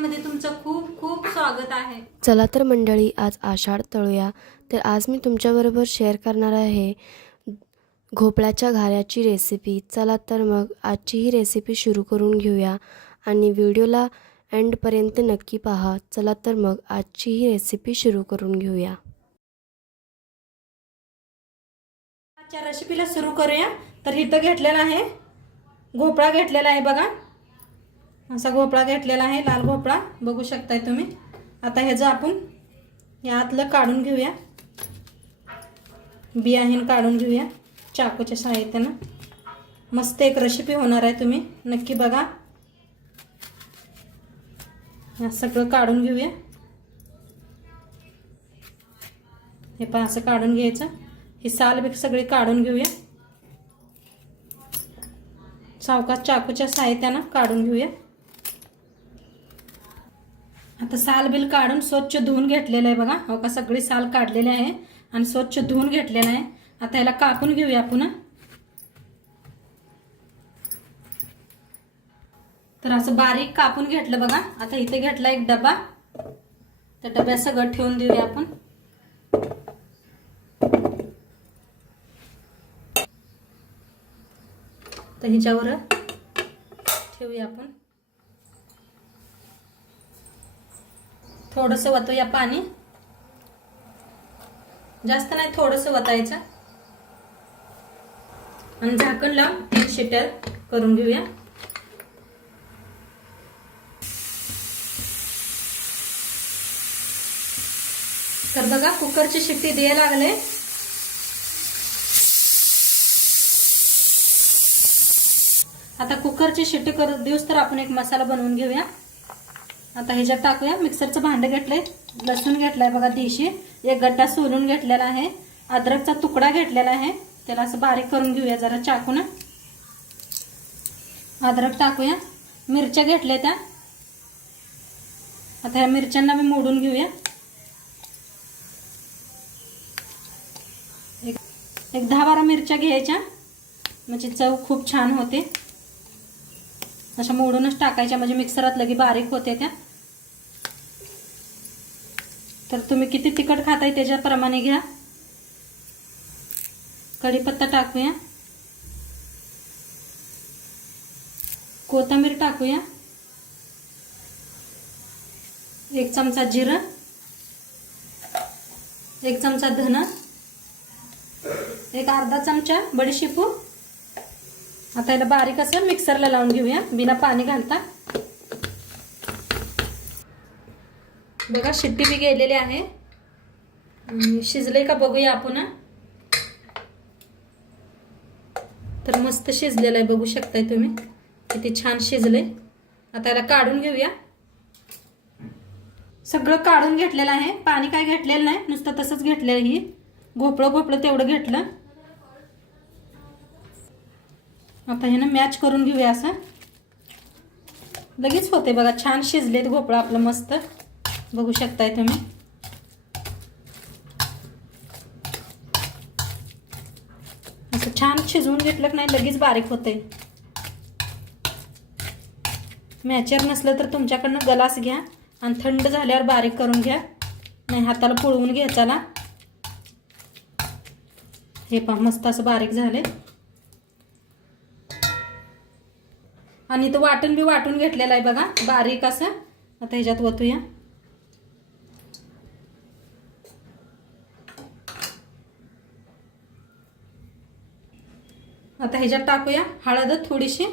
चॅनलमध्ये तुमचं खूप खूप स्वागत आहे। चला तर मंडळी, आज आषाढ तळूया। तर आज मी तुमच्याबरोबर शेअर करणार आहे घोपळ्याच्या घाऱ्याची रेसिपी। चला तर मग आजची ही रेसिपी सुरू करून घेऊया आणि व्हिडिओला एंडपर्यंत नक्की पहा। चला तर मग आजची ही रेसिपी सुरू करून घेऊया। आजच्या रेसिपीला सुरू करूया। तर इथं घेतलेला आहे घोपळा घेतलेला आहे बघा, असा घोपळा घेतलेला आहे, लाल घोपळा बघू शकताय तुम्ही। आता ह्याचं आपण यातलं काढून घेऊया, बियाहीन काढून घेऊया चाकूच्या सहाय्याने। मस्त एक रेसिपी होणार आहे, तुम्ही नक्की बघा। हे सगळं काढून घेऊया, हे पण असं काढून घ्यायचं। ही साल बी सगळी काढून घेऊया, सावकाश चाकूच्या सहाय्याने काढून घेऊया। आता साल बिल काढून स्वच्छ धुवून घेतलेलं आहे बघा, हो का, सगळी साल काढलेली आहे आणि स्वच्छ धुवून घेतलेलं आहे। आता याला कापून घेऊया पुन्हा। तर असं बारीक कापून घेतलं बघा। आता इथे घेतला एक डबा, त्या डब्यात सगळं ठेवून देऊया आपण। तर ह्याच्यावर ठेवूया आपण, थोडंसं वतूया पाणी, जास्त नाही, थोडंसं वतायचं आणि झाकण लावून 3 शिट्या करून घेऊया। तर बघा कुकरची शिट्टी द्यायला लागले। आता कुकरची शिट्टी करून दिवस तर आपण एक मसाला बनवून घेऊया। आता ह्याच्यात टाकूया, मिक्सरचं भांडं घेतलंय, लसूण घेतलाय बघा देशी, एक गड्डा सोलून घेतलेला आहे, अद्रकचा तुकडा घेतलेला आहे, त्याला असं बारीक करून घेऊया जरा चाकून। अद्रक टाकूया, मिरच्या घेतल्या त्या, आता ह्या मिरच्यांना मी मोडून घेऊया। एक 10-12 मिरच्या घ्यायच्या, म्हणजे चव खूप छान होते। अशा मोडूनच टाकायच्या, म्हणजे मिक्सरात लगे बारीक होते त्या। तर तुम्ही किती तिखट खाताय त्याच्याप्रमाणे घ्या। कढीपत्ता टाकूया, कोथिंबीर टाकूया, 1 चमचा जिरं, 1 चमचा धन, एक अर्धा चमचा बडीशेपू। आता याला बारीक असं मिक्सरला लावून घेऊया बिना पाणी घालता। बघा शिट्टी बी गेलेली आहे, शिजले का बघूया आपण। तर मस्त शिजलेलं आहे, बघू शकताय तुम्ही किती छान शिजले। आता याला काढून घेऊया, सगळं काढून घेतलेलं आहे, पाणी काय घेतलेलं नाही, नुसतं तसंच घेतलेलं। ही घोपळं तेवढं घेतलं। आता हे ना मॅच करून घेऊया, असं लगेच होते बघा, छान शिजलेत घोपळं आपलं मस्त, बघू शकताय तुम्ही। असं छान शिजवून घेतलं की नाही लगेच बारीक होते। मॅचर नसलं तर तुमच्याकडनं गलास घ्या आणि थंड झाल्यावर बारीक करून घ्या, नाही हाताला पुळवून घ्यायचा। हे पहा मस्त असं बारीक झाले। आणि तो वाटण बी वाटून घेतलेला आहे बघा बारीक असं। आता ह्याच्यात ओतूया, आता ह्याच्यात टाकूया हळद थोडीशी,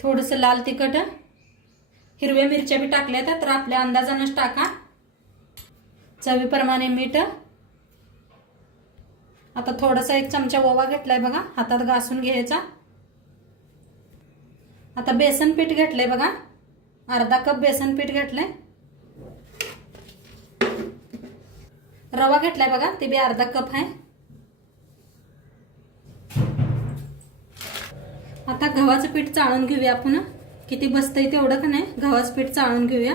थोडंसं लाल तिखट, हिरव्या मिरच्या बी टाकल्या तर आपल्या अंदाजानच टाका, चवीप्रमाणे मीठ। आता थोडासा 1 चमचा ओवा घेतलाय बघा, हातात घासून घ्यायचा। आता बेसन पीठ घेतलंय बघा, अर्धा कप बेसन पीठ घेतलंय, रवा घेतलाय बघा, ते बी अर्धा कप आहे। आता गव्हाचं पीठ चाळून घेऊया आपण, किती बसतंय तेवढं का नाही गव्हाचं पीठ चाळून घेऊया।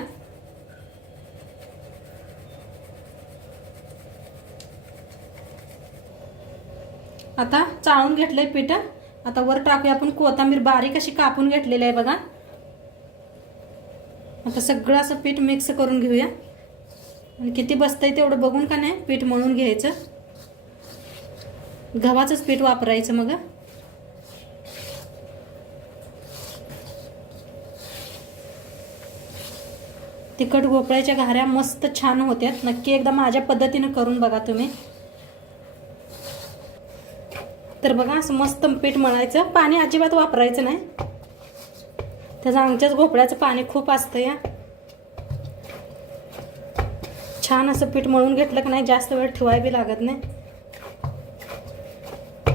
आता चाळून घेतलंय पीठ। आता वर टाकूया आपण कोथिंबीर, बारीक अशी कापून घेतलेली आहे बघा, आता सगळं असं पीठ मिक्स करून घेऊया आणि किती बसतंय तेवढं बघून का नाही पीठ मळून घ्यायचं. गव्हाचंच पीठ वापरायचं मग. तिखट भोपळ्याच्या घाऱ्या मस्त छान होत्यात. नक्की एकदा माझ्या पद्धतीने करून बघा तुम्ही. तर बघा असं मस्त पीठ मळायचं. पाणी अजिबात वापरायचं नाही. त्याचं आमच्याच भोपळ्याचं पाणी खूप असतं या. छान असं पीठ मळून घेतलं की नाही जास्त वेळ ठेवाय बी लागत नाही.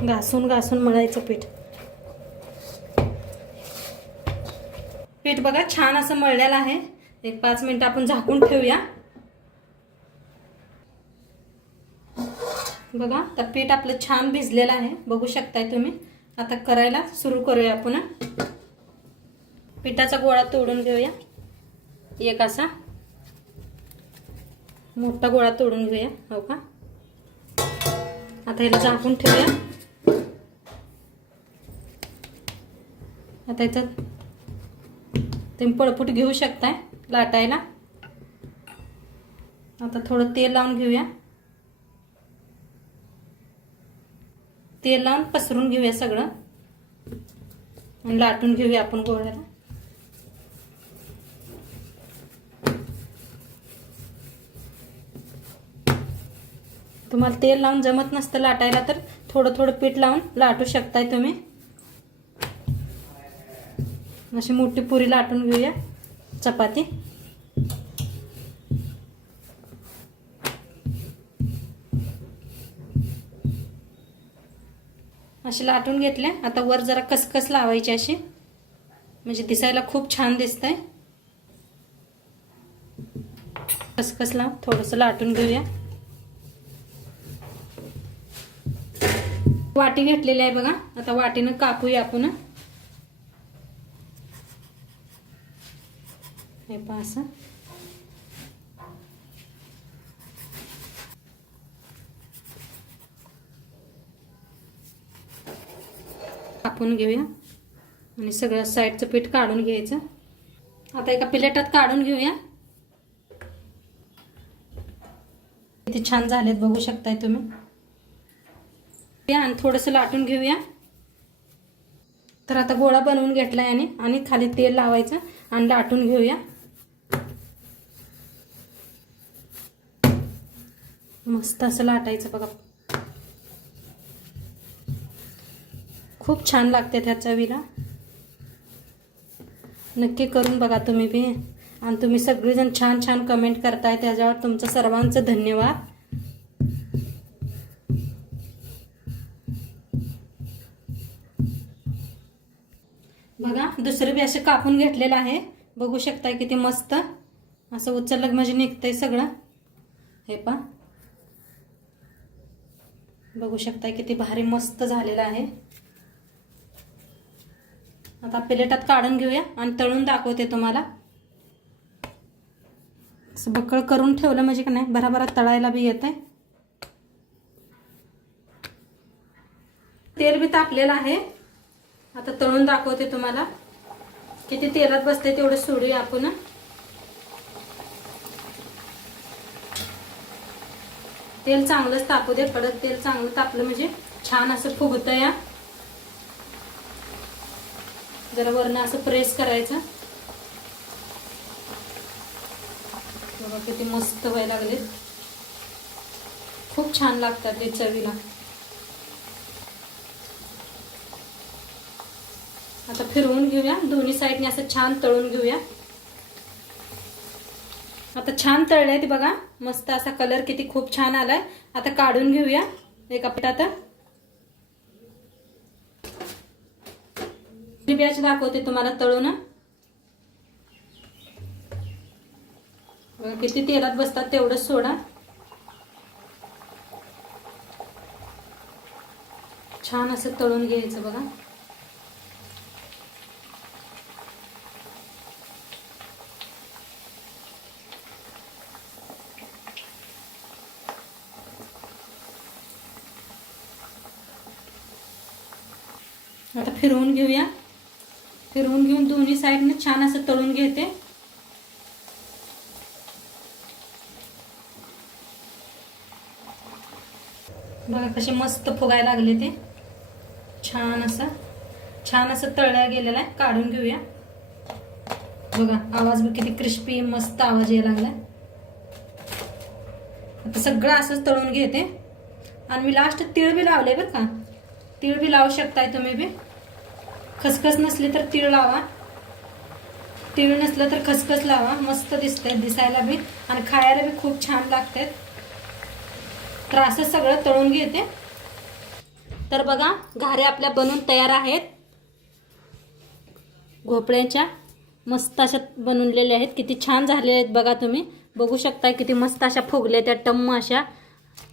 घासून घासून मळायचं पीठ. पीठ बघा छान असं मळलेलं आहे. एक 5 मिनिटं आपण झाकून ठेवूया. बघा तर पीठ आपलं छान भिजलेलं आहे, बघू शकताय तुम्ही. आता करायला सुरू करूया आपण. पिठाचा गोळा तोडून घेऊया. एक असा मोठा गोळा तोडून घेऊया. हो का. आता याला झाकून ठेवूया. आता याचं तुम्ही पळपूट घेऊ शकताय लाटायला. आता थोडं तेल लावून घेऊया. तेल लावून पसरून घेऊया सगळं आणि लाटून घेऊया आपण गोळ्याला. तुम्हाला तेल लावून जमत नसतं लाटायला तर थोडं थोडं पीठ लावून लाटू शकताय तुम्ही. अशी मोठी पुरी लाटून घेऊया चपाती. अशी लाटून घेतल्या. आता वर जरा कसकस लावायची अशी, म्हणजे दिसायला खूप छान दिसतंय. कसकस लाव थोडंसं लाटून घेऊया. वाटी घेतलेली आहे बघा. आता वाटीनं कापूया आपण. हे पहा असं. कापून घेऊया आणि सगळं साईडचं पीठ काढून घ्यायचं. आता एका प्लेटात काढून घेऊया. किती छान झालेत बघू शकताय तुम्ही. आणि थोडंसं लाटून घेऊया. तर आता गोळा बनवून घेतलाय आणि खाली तेल लावायचं आणि लाटून घेऊया. मस्त असं लाटायचं बघा. खूप छान लागते त्या चवीला. नक्की करून बघा तुम्ही बी. आणि तुम्ही सगळेजण छान छान कमेंट करताय, त्याच्यावर तुमचं सर्वांचं धन्यवाद. बघा दुसरं बी असं कापून घेतलेलं आहे. बघू शकताय किती मस्त असं उचललं म्हणजे निघतंय सगळं. हे पहा बघू शकताय किती भारी मस्त झालेलं आहे. आता प्लेटात काढून घेऊया आणि तळून दाखवते तुम्हाला. असं बक्कळ करून ठेवलं म्हणजे का नाही भराभरा तळायला बी येतंय. तेल बी तापलेलं आहे. आता तळून दाखवते तुम्हाला. किती तेलात बसते तेवढं सोडूया आपण. तेल चांगलंच तापू दे. कडक तेल चांगलं तापलं म्हणजे छान असं फुगतं या. जरा वरनं असं प्रेस करायचं. बघा किती मस्त व्हायला लागले. खूप छान लागतात ते चवीला. आता फिरवून घेऊया. दोन्ही साईडने असं छान तळून घेऊया. आता छान तळले ते बघा. मस्त असा कलर किती खूप छान आलाय. आता काढून घेऊया एका प्लेटात. बियाची दाखवते तुम्हाला तळून. किती तेलात बसतात तेवढंच सोडा. छान असं तळून घ्यायचं बघा. आता फिरवून घेऊया. फिरवून घेऊन दोन्ही साईडने छान असं तळून घेते. बघा कसे मस्त फुगायला लागले ते. छान असं तळल्या गेलेला आहे. काढून घेऊया. बघा आवाज बी किती क्रिस्पी मस्त आवाज यायला लागलाय. आता सगळं असंच तळून घेते. आणि मी लास्ट तीळ बी लावले बरं का. तीळ बी लावू शकताय तुम्ही बी. खसखस नसली तर तीळ लावा, तीळ नसलं तर खसखस लावा. मस्त दिसतंय दिसायला बी आणि खायला बी खूप छान लागते. तर असं सगळं तळून घेते. तर बघा घाऱ्या आपल्या बनून तयार आहेत. भोपळ्याच्या मस्त अशा बनवलेल्या आहेत. किती छान झालेल्या आहेत बघा. तुम्ही बघू शकताय किती मस्त अशा फुगल्या त्या. टम्म अशा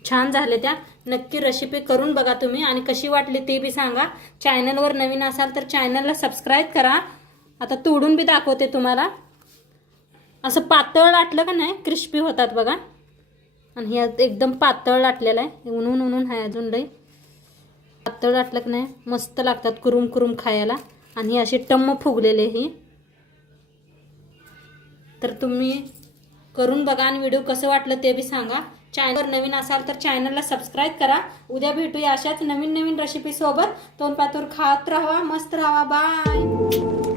छान झाले त्या. नक्की रेसिपी करून बघा तुम्ही आणि कशी वाटली ते बी सांगा. चॅनलवर नवीन असाल तर चॅनलला सबस्क्राईब करा. आता तोडून बी दाखवते तुम्हाला. असं पातळ लाटलं का नाही क्रिस्पी होतात बघा. आणि हे एकदम पातळ लाटलेलं आहे. उन्हून आहे अजून लई पातळ लाटलं का नाही मस्त लागतात कुरुम कुरुम खायला. आणि हे असे टम्म फुगलेले ही. तर तुम्ही करून बघा आणि व्हिडिओ कसं वाटलं ते बी सांगा. चॅनलवर नवीन असाल तर चॅनलला सबस्क्राईब करा. उद्या भेटूया अशाच नवीन रेसिपी सोबत. तोंडपातूर खात राहा, मस्त राहा. बाय.